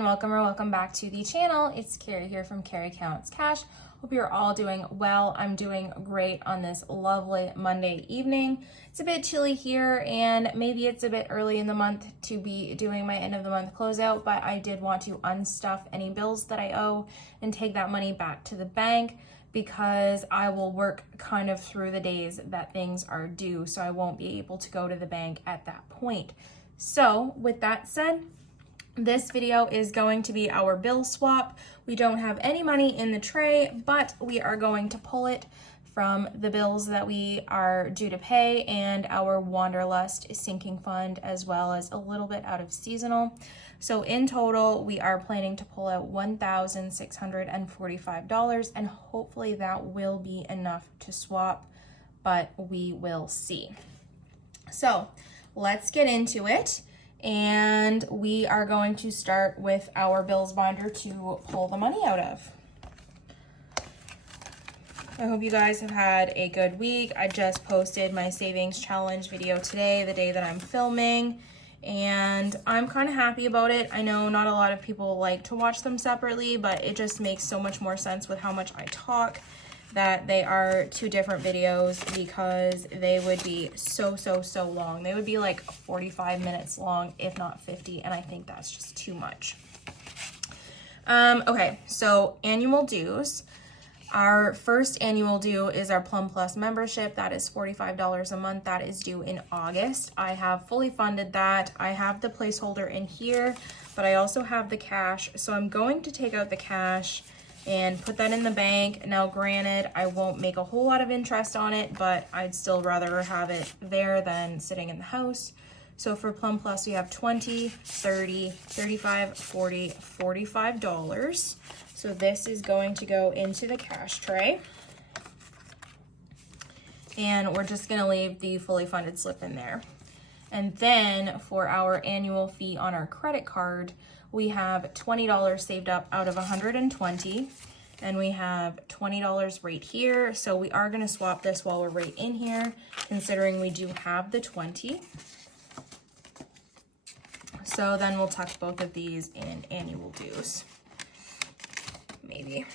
everyone, welcome back to the channel. It's Carrie here from Carrie Counts Cash. Hope you're all doing well. I'm doing great on this lovely Monday evening. It's a bit chilly here and maybe it's a bit early in the month to be doing my end of the month closeout, but I did want to unstuff any bills that I owe and take that money back to the bank because I will work kind of through the days that things are due, so I won't be able to go to the bank at that point. So with that said, this video is going to be our bill swap. We don't have any money in the tray, but we are going to pull it from the bills that we are due to pay and our Wanderlust sinking fund, as well as a little bit out of seasonal. So in total, we are planning to pull out $1,645, and hopefully that will be enough to swap, but we will see. So let's get into it. And we are going to start with our bills binder to pull the money out of. I hope you guys have had a good week. I just posted my savings challenge video today, the day that I'm filming, and I'm kind of happy about it. I know not a lot of people like to watch them separately, but it just makes so much more sense with how much I talk that they are two different videos, because they would be so long. They would be like 45 minutes long, if not 50, and I think that's just too much. Okay, so annual dues. Our first annual due is our Plum Plus membership. That is $45 a month. That is due in August. I have fully funded that. I have the placeholder in here, but I also have the cash. So I'm going to take out the cash and put that in the bank. Now, granted, I won't make a whole lot of interest on it, but I'd still rather have it there than sitting in the house. So for Plum Plus, we have $20, $30, $35, $40, $45. So this is going to go into the cash tray. And we're just gonna leave the fully funded slip in there. And then for our annual fee on our credit card, we have $20 saved up out of $120, and we have $20 right here. So we are gonna swap this while we're right in here, considering we do have the 20. So then we'll tuck both of these in annual dues. Maybe.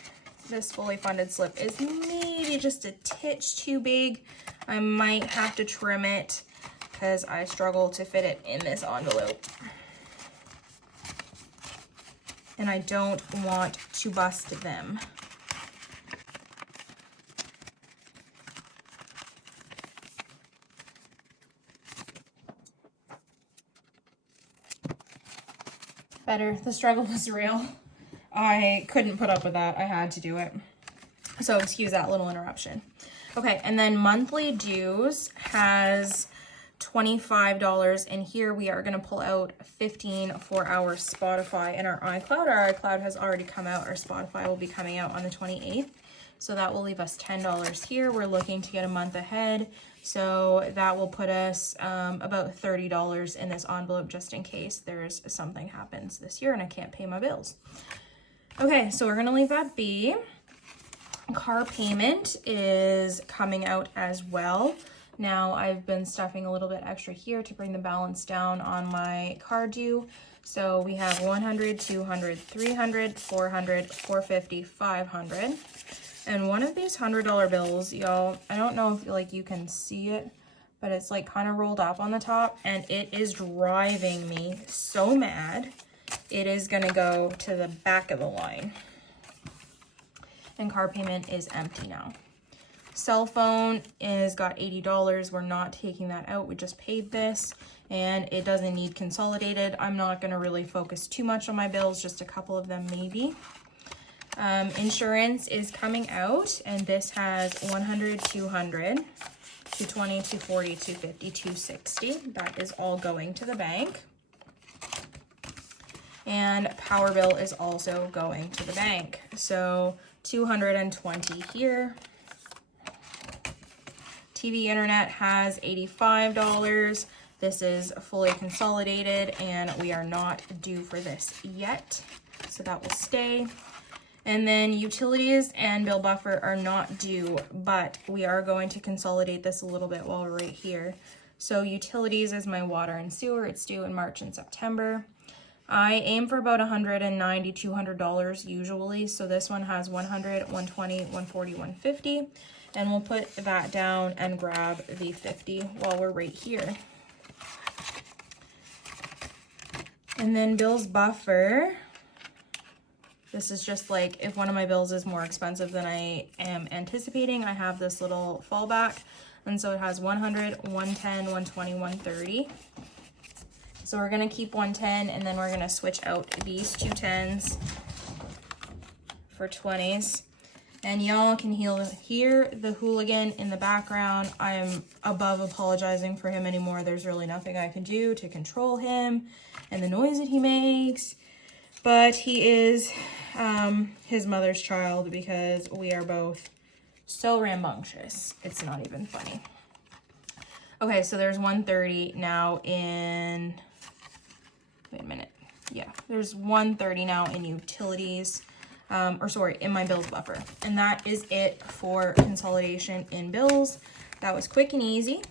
This fully funded slip is maybe just a titch too big. I might have to trim it because I struggle to fit it in this envelope. And I don't want to bust them. Better. The struggle was real. I couldn't put up with that. I had to do it. So excuse that little interruption. Okay, and then monthly dues has $25, and here we are going to pull out $15 for our Spotify and our iCloud. Our iCloud has already come out. Our Spotify will be coming out on the 28th. So that will leave us $10 here. We're looking to get a month ahead. So that will put us about $30 in this envelope, just in case there's something happens this year and I can't pay my bills. Okay, so we're gonna leave that be. Car payment is coming out as well. Now I've been stuffing a little bit extra here to bring the balance down on my car due. So we have 100, 200, 300, 400, 450, 500. And one of these $100 bills, y'all, I don't know if like you can see it, but it's like kind of rolled up on the top, and it is driving me so mad. It is gonna go to the back of the line. And car payment is empty now. Cell phone is got $80. We're not taking that out. We just paid this, and it doesn't need consolidated. I'm not gonna really focus too much on my bills, just a couple of them maybe. Insurance is coming out, and this has 100, 200, 220, 240, 250, 260. That is all going to the bank. And power bill is also going to the bank. So 220 here. TV internet has $85. This is fully consolidated, and we are not due for this yet, so that will stay. And then utilities and bill buffer are not due, but we are going to consolidate this a little bit while we're right here. So utilities is my water and sewer. It's due in March and September. I aim for about $190, $200 usually. So this one has 100, 120, 140, 150. And we'll put that down and grab the 50 while we're right here. And then Bill's buffer. This is just like if one of my bills is more expensive than I am anticipating, I have this little fallback. And so it has 100, 110, 120, 130. So we're gonna keep 110 and then we're gonna switch out these two 10s for 20s. And y'all can hear the hooligan in the background. I'm above apologizing for him anymore. There's really nothing I can do to control him and the noise that he makes. But he is his mother's child because we are both so rambunctious. It's not even funny. Okay, so there's 130 now in, wait a minute. Yeah, there's 130 now in utilities, in my bills buffer. And that is it for consolidation in bills. That was quick and easy.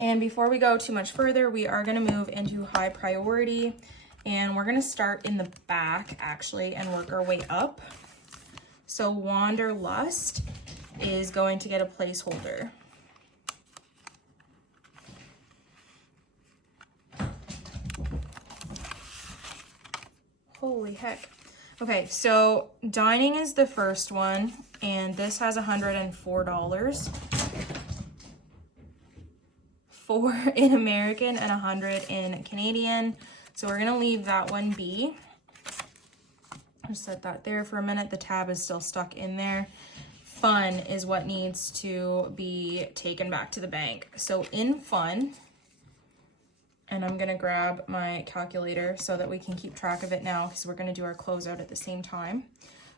And before we go too much further, we are gonna move into high priority. And we're gonna start in the back actually and work our way up. So Wanderlust is going to get a placeholder. Holy heck. Okay, so dining is the first one, and this has $104 in American and 100 in Canadian. So we're gonna leave that one be. Just set that there for a minute. The tab is still stuck in there. Fun is what needs to be taken back to the bank. So in fun, and I'm gonna grab my calculator so that we can keep track of it now because we're gonna do our closeout at the same time.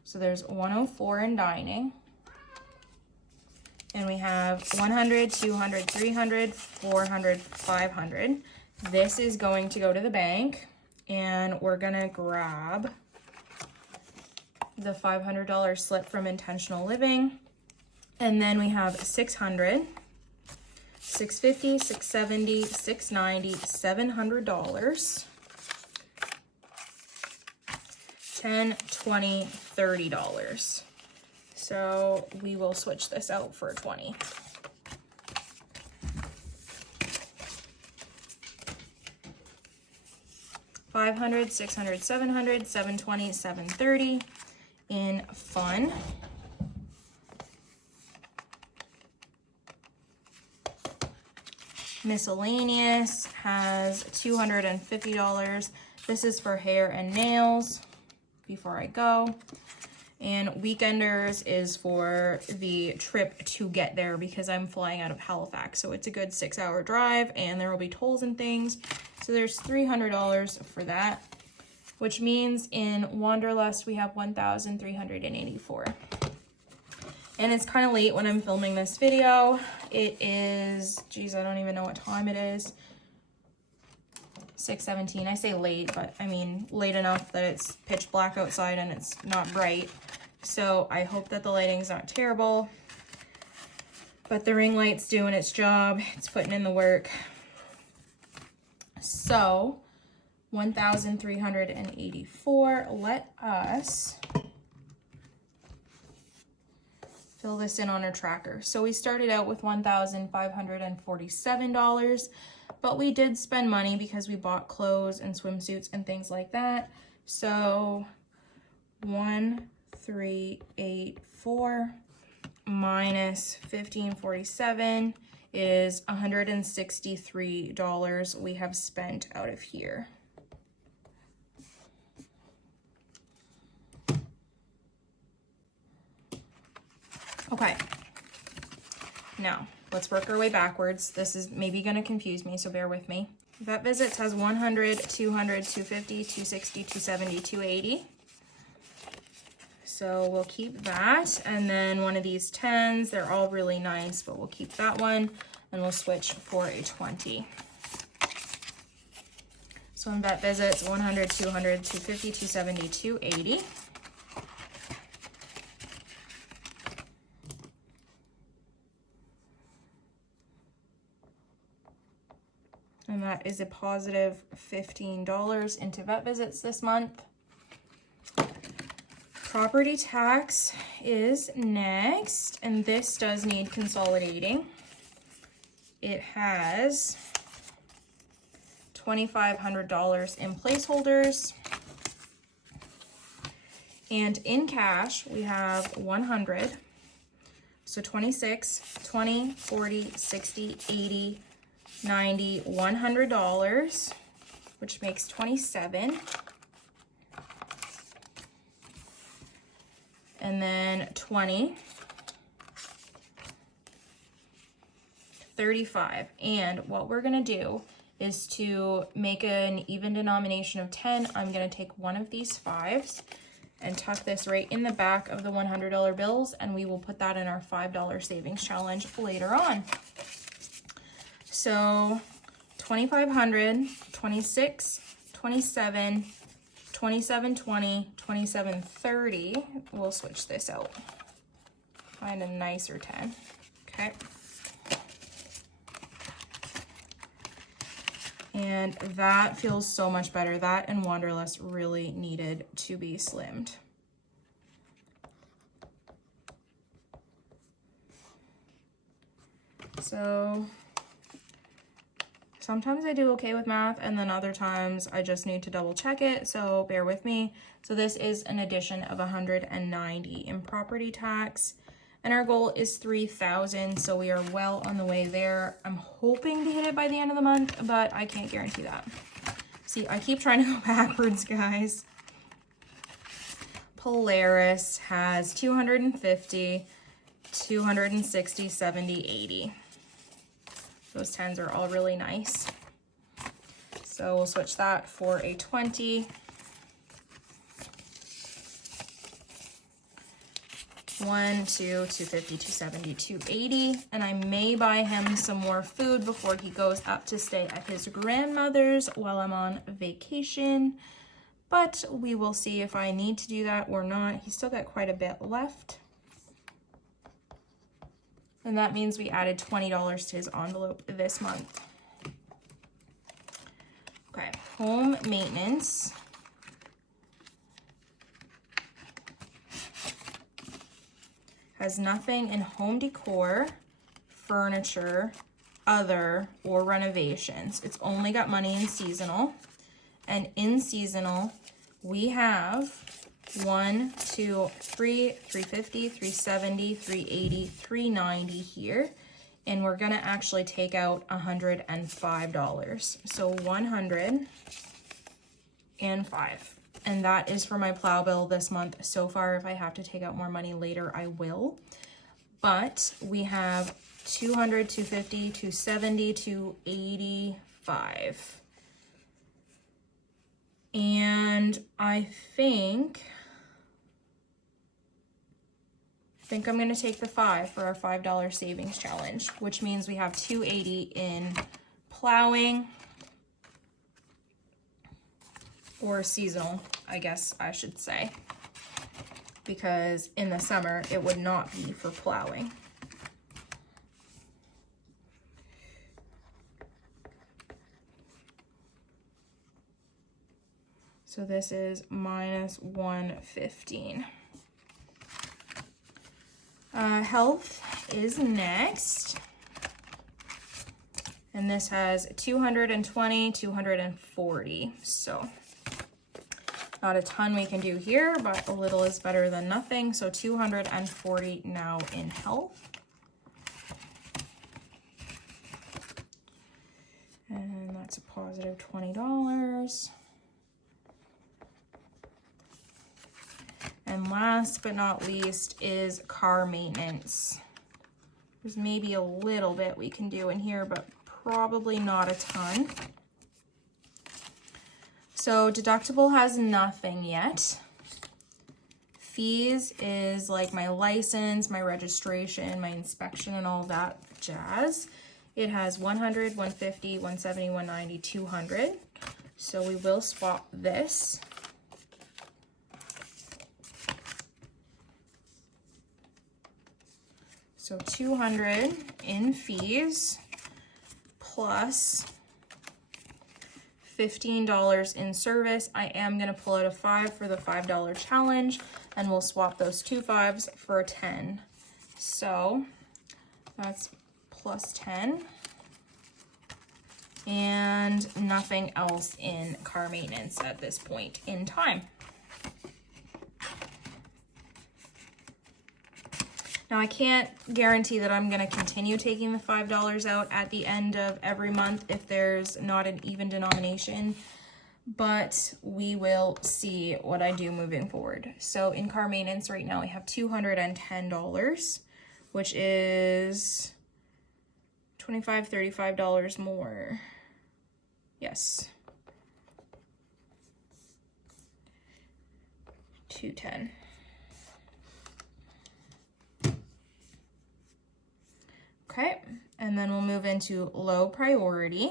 So there's 104 in dining. And we have 100, 200, 300, 400, 500. This is going to go to the bank and we're gonna grab the $500 slip from Intentional Living. And then we have 600, 650, 670, 690, $700, 10, 20, $30. So we will switch this out for 20. $500, $600, $700, $720, $730 in fun. Miscellaneous has $250. This is for hair and nails before I go. And Weekenders is for the trip to get there because I'm flying out of Halifax. So it's a good 6-hour drive and there will be tolls and things. So there's $300 for that, which means in Wanderlust we have 1,384. And it's kind of late when I'm filming this video. It is, geez, I don't even know what time it is. 6:17. I say late, but I mean late enough that it's pitch black outside and it's not bright. So I hope that the lighting's not terrible. But the ring light's doing its job. It's putting in the work. So 1,384. Let us fill this in on our tracker. So we started out with $1,547, but we did spend money because we bought clothes and swimsuits and things like that. So 1,384 minus 1,547 is $163 we have spent out of here. Okay, now let's work our way backwards. This is maybe going to confuse me, so bear with me. Vet visits has 100, 200, 250, 260, 270, 280. So we'll keep that. And then one of these 10s, they're all really nice, but we'll keep that one and we'll switch for a 20. So in vet visits, 100, 200, 250, 270, 280. And that is a positive $15 into vet visits this month. Property tax is next, and this does need consolidating. It has $2,500 in placeholders, and in cash we have 100. So 26, 20, 40, 60, 80, 90, $100, which makes 27. And then 20, 35. And what we're gonna do is to make an even denomination of 10, I'm gonna take one of these 5s and tuck this right in the back of the $100 bills, and we will put that in our $5 savings challenge later on. So 2,500, 26, 27, 27.20, 27.30. We'll switch this out. Find a nicer 10. Okay. And that feels so much better. That and Wanderlust really needed to be slimmed. So sometimes I do okay with math, and then other times I just need to double check it, so bear with me. So this is an addition of 190 in property tax, and our goal is 3,000, so we are well on the way there. I'm hoping to hit it by the end of the month, but I can't guarantee that. See, I keep trying to go backwards, guys. Polaris has 250, 260, 70, 80. Those 10s are all really nice. So we'll switch that for a 20. 1, 2, 250, 270, 280. And I may buy him some more food before he goes up to stay at his grandmother's while I'm on vacation. But we will see if I need to do that or not. He's still got quite a bit left. And that means we added $20 to his envelope this month. Okay, home maintenance. Has nothing in home decor, furniture, other, or renovations. It's only got money in seasonal. And in seasonal, we have 1, 2, 3, 350, 370, 380, 390 here. And we're gonna actually take out $105. So 105. And that is for my plow bill this month. So far, if I have to take out more money later, I will. But we have 200, 250, 270, 285. And I think I'm gonna take the 5 for our $5 savings challenge, which means we have 280 in plowing, or seasonal, I guess I should say, because in the summer it would not be for plowing. So this is minus 115. Health is next. And this has 220, 240. So not a ton we can do here, but a little is better than nothing. So 240 now in health. And that's a positive $20. And last but not least is car maintenance. There's maybe a little bit we can do in here, but probably not a ton. So deductible has nothing yet. Fees is like my license, my registration, my inspection, and all that jazz. It has 100, 150, 170, 190, 200. So we will swap this. So 200 in fees plus $15 in service. I am going to pull out a 5 for the $5 challenge, and we'll swap those 2 5s for a 10. So that's plus 10. And nothing else in car maintenance at this point in time. Now, I can't guarantee that I'm going to continue taking the $5 out at the end of every month if there's not an even denomination, but we will see what I do moving forward. So in car maintenance right now, we have $210, which is $25, $35 more. Yes. 210. Okay, and then we'll move into low priority.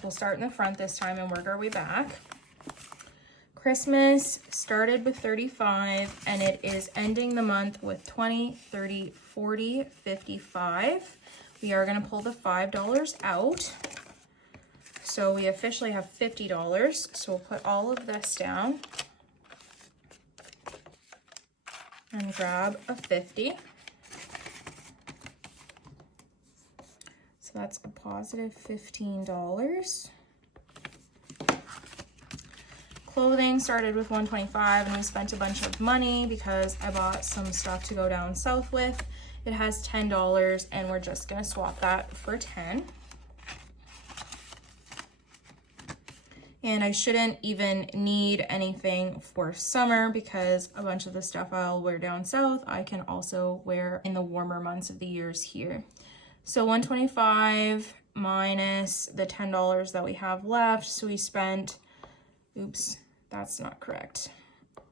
We'll start in the front this time and work our way back. Christmas started with 35 and it is ending the month with 20, 30, 40, 55. We are going to pull the $5 out. So we officially have $50. So we'll put all of this down and grab a 50. So that's a positive $15. Clothing started with 125 and we spent a bunch of money because I bought some stuff to go down south with. It has $10 and we're just going to swap that for 10. And I shouldn't even need anything for summer because a bunch of the stuff I'll wear down south, I can also wear in the warmer months of the years here. So 125 minus the $10 that we have left. So we spent, oops, that's not correct,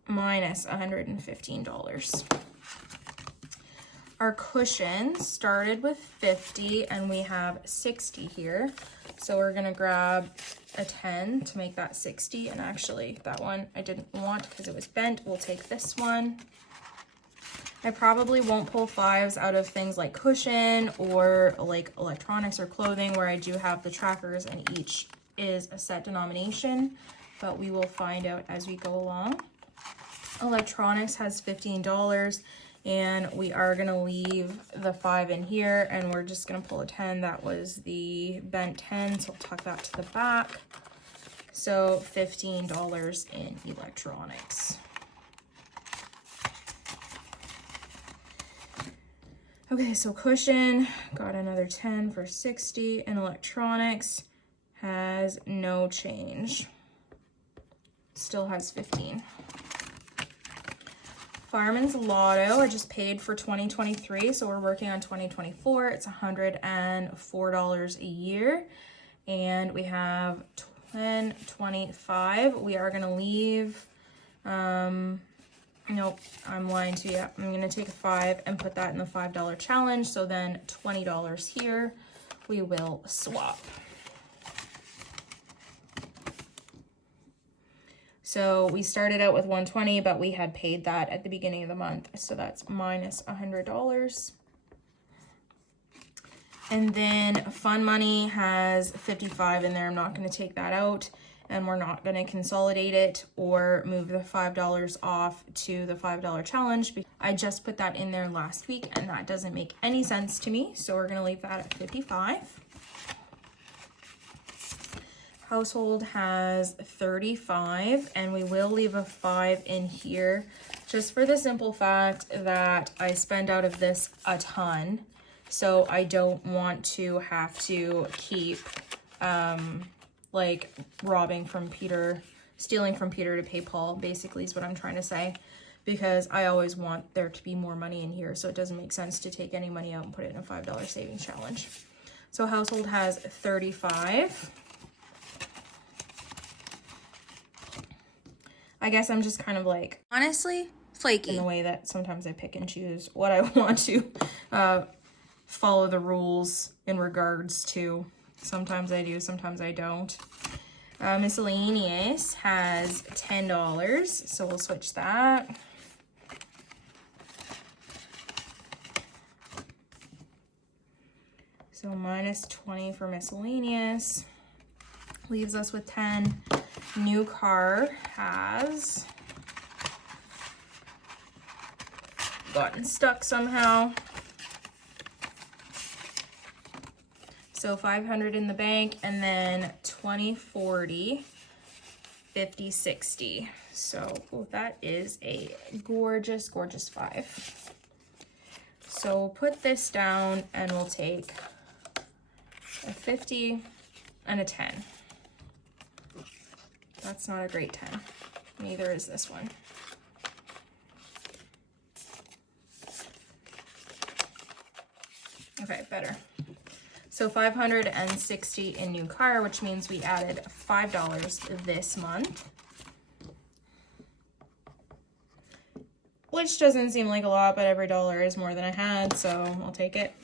minus $115. Our cushion started with 50 and we have 60 here. So we're gonna grab a 10 to make that 60. And actually that one I didn't want because it was bent. We'll take this one. I probably won't pull 5s out of things like cushion or like electronics or clothing where I do have the trackers and each is a set denomination, but we will find out as we go along. Electronics has $15 and we are gonna leave the 5 in here and we're just gonna pull a 10. That was the bent 10, so I'll tuck that to the back. So $15 in electronics. Okay, so cushion, got another 10 for 60, and electronics has no change. Still has 15. Fireman's Lotto, I just paid for 2023, so we're working on 2024. It's $104 a year, and we have 1025. We are gonna leave, nope, I'm lying to you. I'm gonna take a 5 and put that in the $5 challenge. So then $20 here, we will swap. So we started out with 120, but we had paid that at the beginning of the month. So that's minus $100. And then fun money has 55 in there. I'm not gonna take that out. And we're not going to consolidate it or move the $5 off to the $5 challenge. I just put that in there last week and that doesn't make any sense to me. So we're going to leave that at 55. Household has 35 and we will leave a 5 in here just for the simple fact that I spend out of this a ton. So I don't want to have to keep, like robbing from Peter, stealing from Peter to pay Paul, basically is what I'm trying to say, because I always want there to be more money in here. So it doesn't make sense to take any money out and put it in a $5 savings challenge. So household has 35. I guess I'm just kind of like, honestly, flaky in the way that sometimes I pick and choose what I want to follow the rules in regards to. Sometimes I do, sometimes I don't. Miscellaneous has $10, so we'll switch that. So minus 20 for miscellaneous. Leaves us with 10. New car has gotten stuck somehow. So 500 in the bank, and then 20, 40, 50, 60. So that is a gorgeous, gorgeous 5. So we'll put this down and we'll take a 50 and a 10. That's not a great 10. Neither is this one. Okay, better. So 560 in new car, which means we added $5 this month. Which doesn't seem like a lot, but every dollar is more than I had, so I'll take it.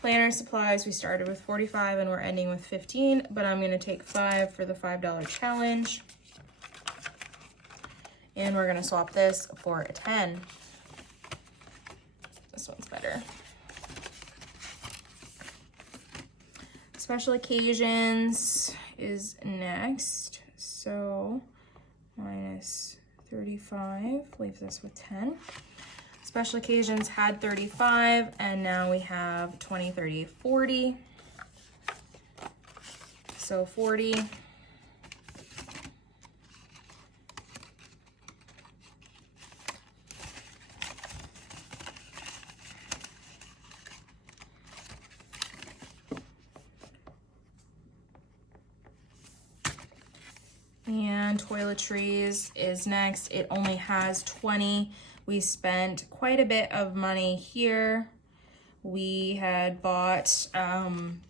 Planner supplies, we started with 45 and we're ending with 15, but I'm gonna take 5 for the $5 challenge. And we're gonna swap this for a 10. This one's better. Special occasions is next. So minus 35 leaves us with 10. Special occasions had 35, and now we have 20, 30, 40. So 40. And toiletries is next. It only has 20. We spent quite a bit of money here. We had bought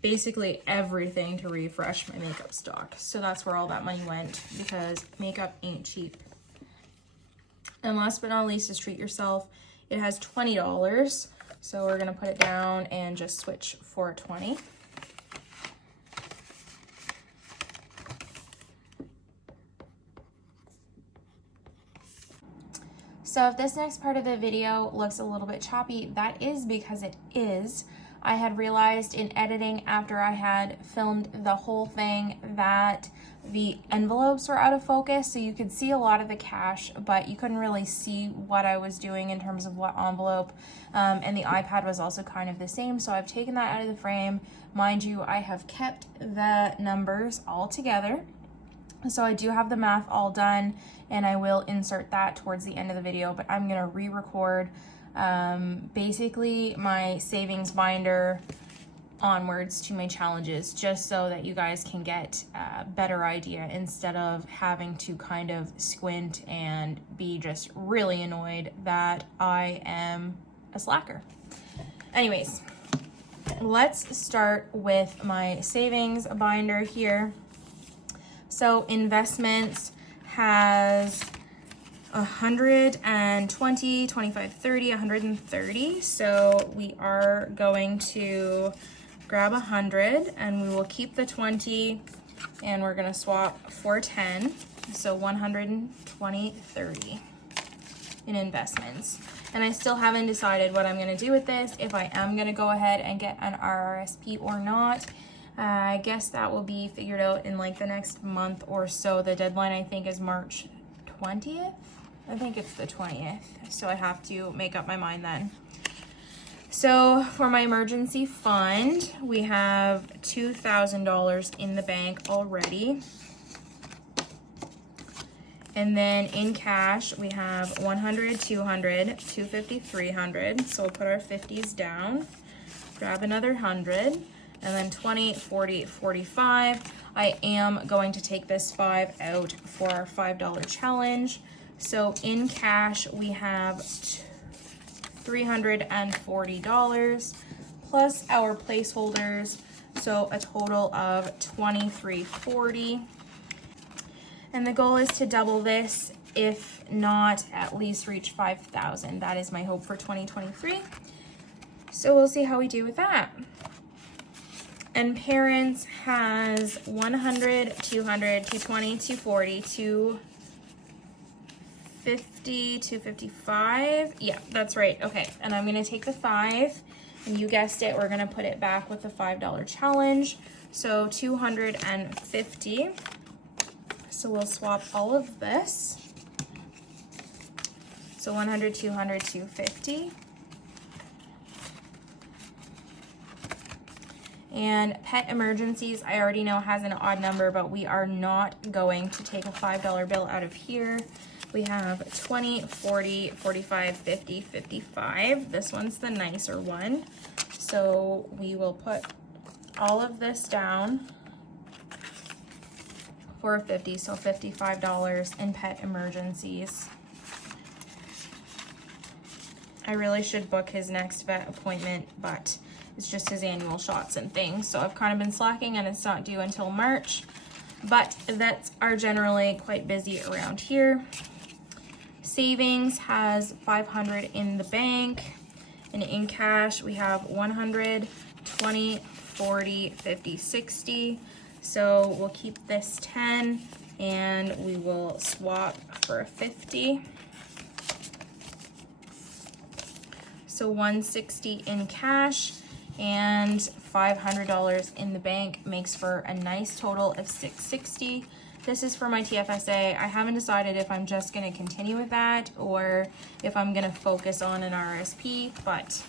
basically everything to refresh my makeup stock. So that's where all that money went, because makeup ain't cheap. And last but not least is treat yourself. It has $20. So we're gonna put it down and just switch for 20. So if this next part of the video looks a little bit choppy, that is because it is. I had realized in editing after I had filmed the whole thing that the envelopes were out of focus, so you could see a lot of the cash, but you couldn't really see what I was doing in terms of what envelope, and the iPad was also kind of the same, so I've taken that out of the frame. Mind you, I have kept the numbers all together. So I do have the math all done, and I will insert that towards the end of the video, but I'm gonna re-record basically my savings binder onwards to my challenges, just so that you guys can get a better idea instead of having to kind of squint and be just really annoyed that I am a slacker. Anyways, let's start with my savings binder here. So investments has 120, 25, 30, 130. So we are going to grab 100 and we will keep the 20 and we're gonna swap for 10. So 120, 30 in investments. And I still haven't decided what I'm gonna do with this, if I am gonna go ahead and get an RRSP or not. I guess that will be figured out in like the next month or so. The deadline I think is March 20th. I think it's the 20th. So I have to make up my mind then. So for my emergency fund, we have $2,000 in the bank already. And then in cash, we have 100, 200, 250, 300. So we'll put our 50s down, grab another 100. And then 20, 40, 45. I am going to take this 5 out for our $5 challenge. So in cash, we have $340 plus our placeholders. So a total of $23.40. And the goal is to double this, if not at least reach 5,000. That is my hope for 2023. So we'll see how we do with that. And parents has 100, 200, 220, 240, 250, 255. Yeah, that's right. Okay, and I'm gonna take the 5 And you guessed it, we're gonna put it back with the $5 challenge. So 250. So we'll swap all of this. So 100, 200, 250. And pet emergencies, I already know has an odd number, but we are not going to take a $5 bill out of here. We have 20, 40, 45, 50, 55. This one's the nicer one. So we will put all of this down for 50, so $55 in pet emergencies. I really should book his next vet appointment, but it's just his annual shots and things. So I've kind of been slacking and it's not due until March, but vets are generally quite busy around here. Savings has 500 in the bank, and in cash we have 100, 20, 40, 50, 60. So we'll keep this 10 and we will swap for a 50. So 160 in cash and $500 in the bank makes for a nice total of 660. This is for my TFSA. I haven't decided if I'm just going to continue with that or if I'm going to focus on an RSP, but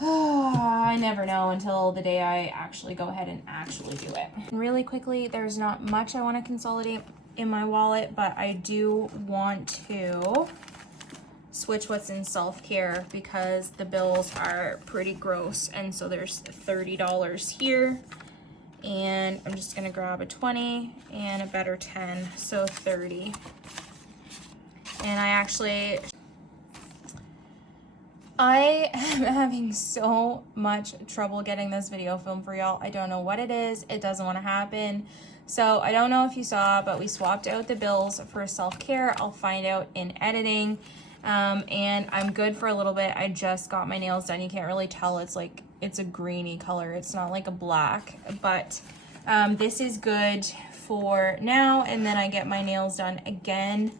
I never know until the day I actually go ahead and actually do it. And really quickly, there's not much I want to consolidate in my wallet, but I do want to switch what's in self-care because the bills are pretty gross. And so there's $30 here, and I'm just gonna grab a 20 and a better 10, so 30. And I am having so much trouble getting this video filmed for y'all. I don't know what it is. It doesn't want to happen. So I don't know if you saw, but we swapped out the bills for self-care. I'll find out in editing. And I'm good for a little bit. I just got my nails done. You can't really tell. It's like, it's a greeny color. It's not like a black, but this is good for now. And then I get my nails done again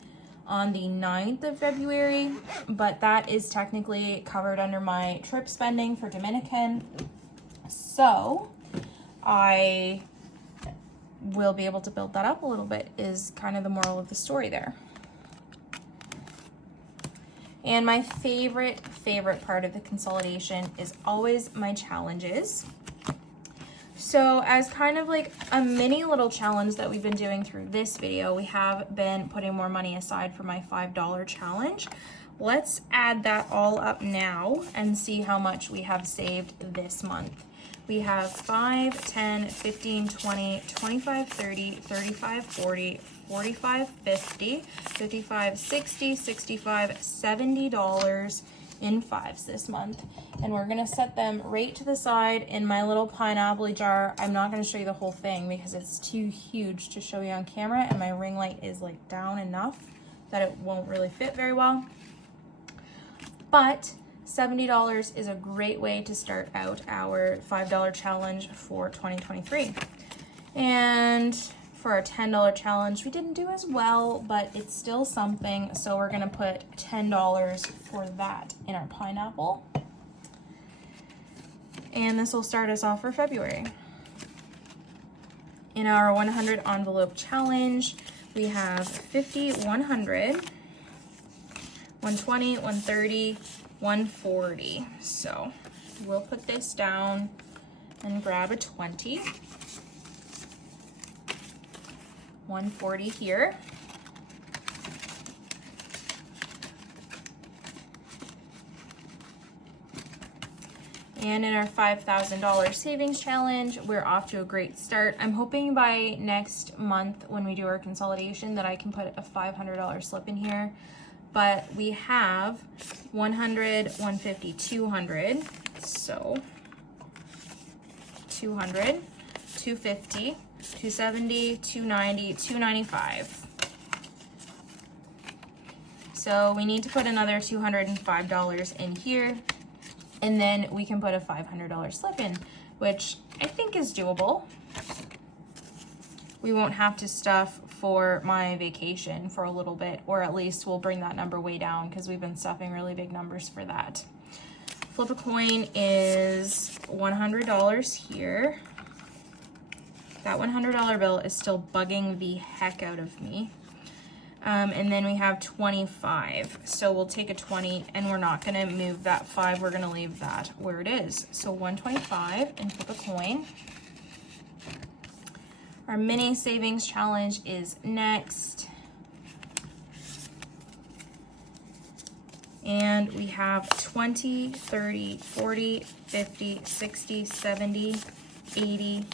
on the 9th of February, but that is technically covered under my trip spending for Dominican. So I will be able to build that up a little bit, is kind of the moral of the story there. And my favorite part of the consolidation is always my challenges. So as kind of like a mini little challenge that we've been doing through this video, we have been putting more money aside for my $5 challenge. Let's add that all up now and see how much we have saved this month. We have 5, 10, 15, 20, 25, 30, 35, 40, 45, 50, 55, 60, 65, $70 in fives this month. And we're gonna set them right to the side in my little pineapple jar. I'm not gonna show you the whole thing because it's too huge to show you on camera, and my ring light is like down enough that it won't really fit very well. But $70 is a great way to start out our $5 challenge for 2023. And for our $10 challenge, we didn't do as well, but it's still something. So we're gonna put $10 for that in our pineapple. And this will start us off for February. In our 100 envelope challenge, we have 50, 100, 120, 130, 140. So we'll put this down and grab a 20. 140 here. And in our $5,000 savings challenge, we're off to a great start. I'm hoping by next month when we do our consolidation that I can put a $500 slip in here. But we have 100, 150, 200. So 200, 250, 270, 290, 295. So we need to put another $205 in here, and then we can put a $500 slip in, which I think is doable. We won't have to stuff for my vacation for a little bit, or at least we'll bring that number way down because we've been stuffing really big numbers for that. Flip a coin is $100 here. That $100 bill is still bugging the heck out of me. And then we have 25. So we'll take a 20 and we're not gonna move that 5. We're gonna leave that where it is. So 125 and flip a coin. Our mini savings challenge is next. And we have 20, 30, 40, 50, 60, 70, 80,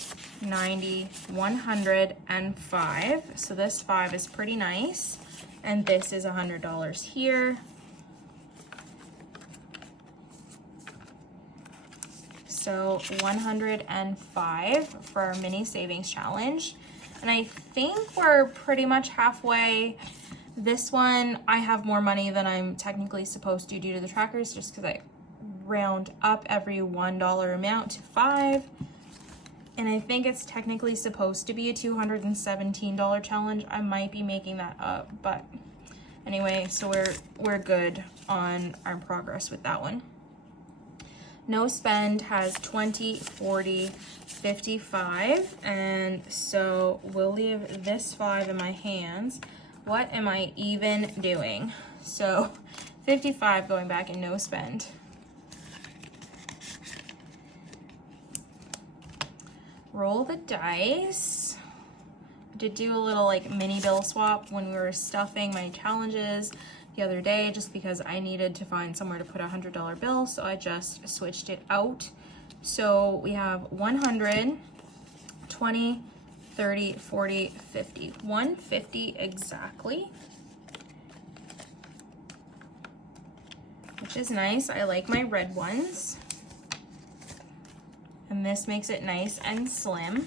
90, 100, and 5. So this 5 is pretty nice. And this is $100 here. So 105 for our mini savings challenge. And I think we're pretty much halfway. This one, I have more money than I'm technically supposed to due to the trackers, just because I round up every $1 amount to 5. And I think it's technically supposed to be a $217 challenge. I might be making that up, but anyway, so we're good on our progress with that one. No spend has 20, 40, 55, and so we'll leave this 5 in my hands. What am I even doing? So 55 going back in no spend. Roll the dice. I did do a little like mini bill swap when we were stuffing my challenges the other day, just because I needed to find somewhere to put a $100 bill, so I just switched it out. So we have 100, 20, 30, 40, 50. 150 exactly. Which is nice. I like my red ones. And this makes it nice and slim.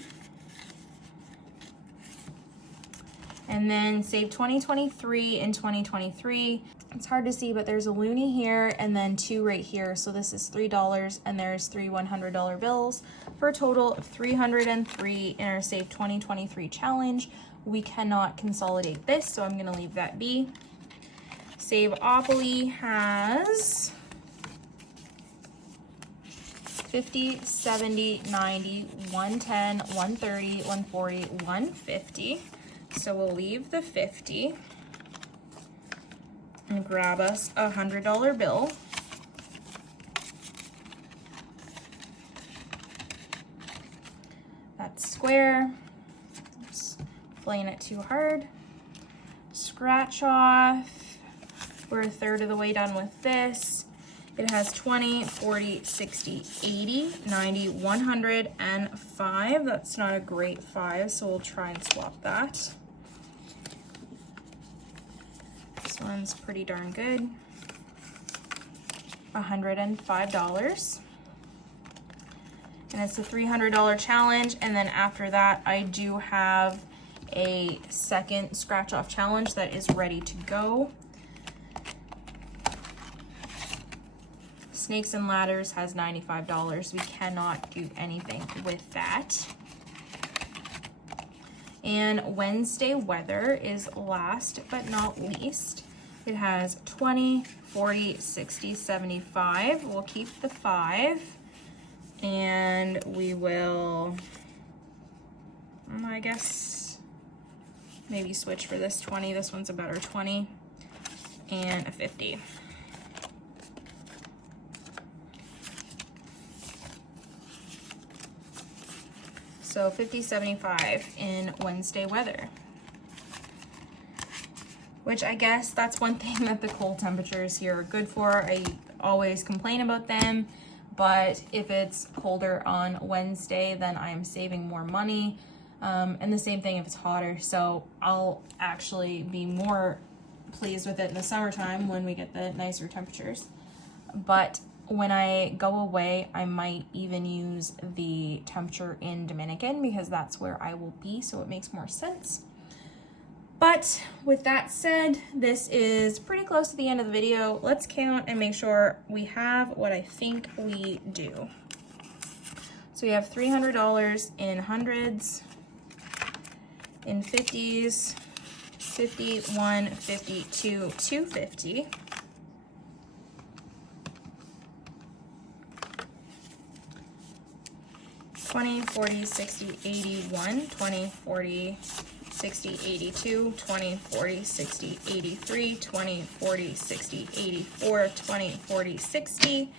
And then save 2023 and 2023. It's hard to see, but there's a loonie here and then 2 right here. So this is $3 and there's 3 $100 bills for a total of 303 in our save 2023 challenge. We cannot consolidate this, so I'm gonna leave that be. Save-opoly has 50, 70, 90, 110, 130, 140, 150. So we'll leave the 50 and grab us a $100 bill. That's square. Oops, playing it too hard. Scratch off. We're a third of the way done with this. It has 20, 40, 60, 80, 90, 100, and 5. That's not a great 5, so we'll try and swap that. This one's pretty darn good. $105. And it's a $300 challenge, and then after that I do have a second scratch off challenge that is ready to go. Snakes and Ladders has $95. We cannot do anything with that. And Wednesday Weather is last but not least. It has 20, 40, 60, 75. We'll keep the 5. And we will, I guess, maybe switch for this 20. This one's a better 20. And a 50. So 50, 75 in Wednesday Weather. Which I guess that's one thing that the cold temperatures here are good for. I always complain about them, but if it's colder on Wednesday, then I'm saving more money. And the same thing if it's hotter. So I'll actually be more pleased with it in the summertime when we get the nicer temperatures. But when I go away, I might even use the temperature in Dominican because that's where I will be, so it makes more sense. But with that said, this is pretty close to the end of the video. Let's count and make sure we have what I think we do. So we have $300 in hundreds, in 50s, 51, 52, 250. 20, 40, 60, 81, 20, 40, 60, 82, 20, 40, 60, 83, 20, 40, 60, 84, 20, 40, 60,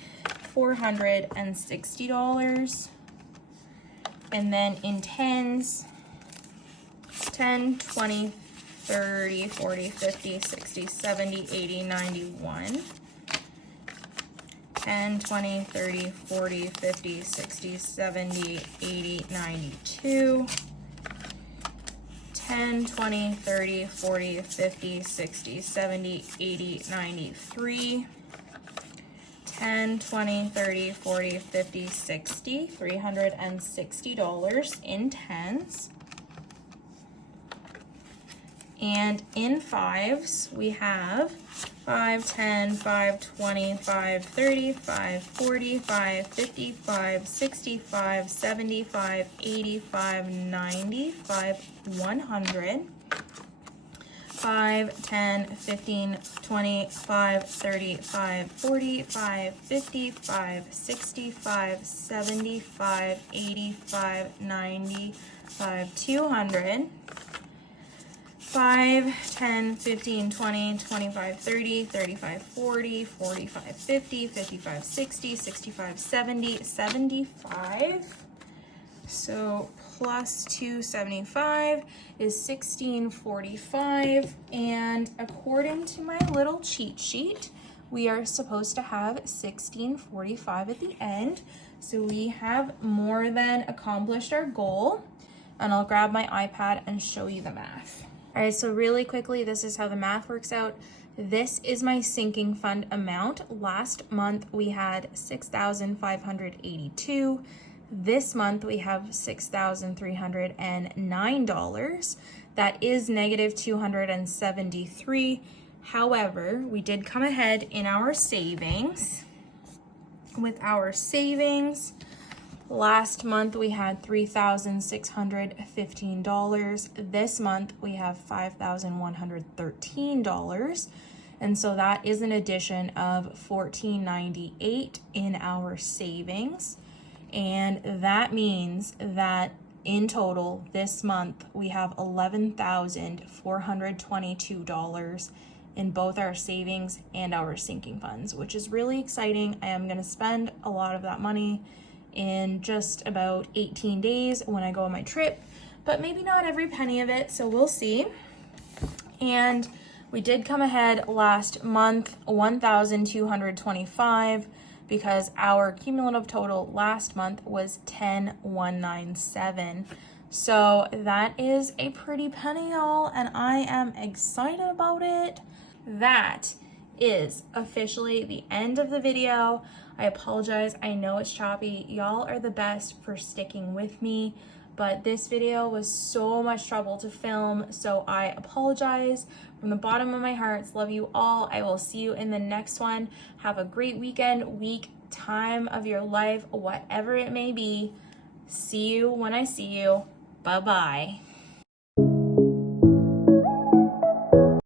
$460. And then in tens, 10, 20, 30, 40, 50, 60, 70, 80, 91. 10, 20, 30, 40, 50, 60, 70, 80, 92. 10, 20, 30, 40, 50, 60, 70, 80, 93. 10, 20, 30, 40, 50, 60, $360 in tens. And in fives, we have 5, 10, 5, 20, 5, 30, 5, 40, 5, 50, 5, 60, 5, 70, 5, 80, 5, 90, 5, 100. 5, 10, 15, 20, 5, 30, 5, 40, 5, 50, 5, 60, 5, 70, 5, 80, 5, 90, 5, 200. 5, 10, 15, 20, 25, 30, 35, 40, 45, 50, 55, 60, 65, 70, 75. So plus 275 is 1645. And according to my little cheat sheet, we are supposed to have 1645 at the end. So we have more than accomplished our goal. And I'll grab my iPad and show you the math. All right, so really quickly, this is how the math works out. This is my sinking fund amount. Last month we had $6,582. This month we have $6,309. That is negative 273. However, we did come ahead in our savings. With our savings, last month we had $3,615. This month we have $5,113. And so that is an addition of $1,498 in our savings. And that means that in total this month we have $11,422 in both our savings and our sinking funds, which is really exciting. I am going to spend a lot of that money in just about 18 days when I go on my trip, but maybe not every penny of it, so we'll see. And we did come ahead last month, 1,225, because our cumulative total last month was 10,197. So that is a pretty penny, y'all, and I am excited about it. That is officially the end of the video. I apologize, I know it's choppy. Y'all are the best for sticking with me, but this video was so much trouble to film, so I apologize from the bottom of my heart. Love you all. I will see you in the next one. Have a great weekend, week, time of your life, whatever it may be. See you when I see you. Bye-bye.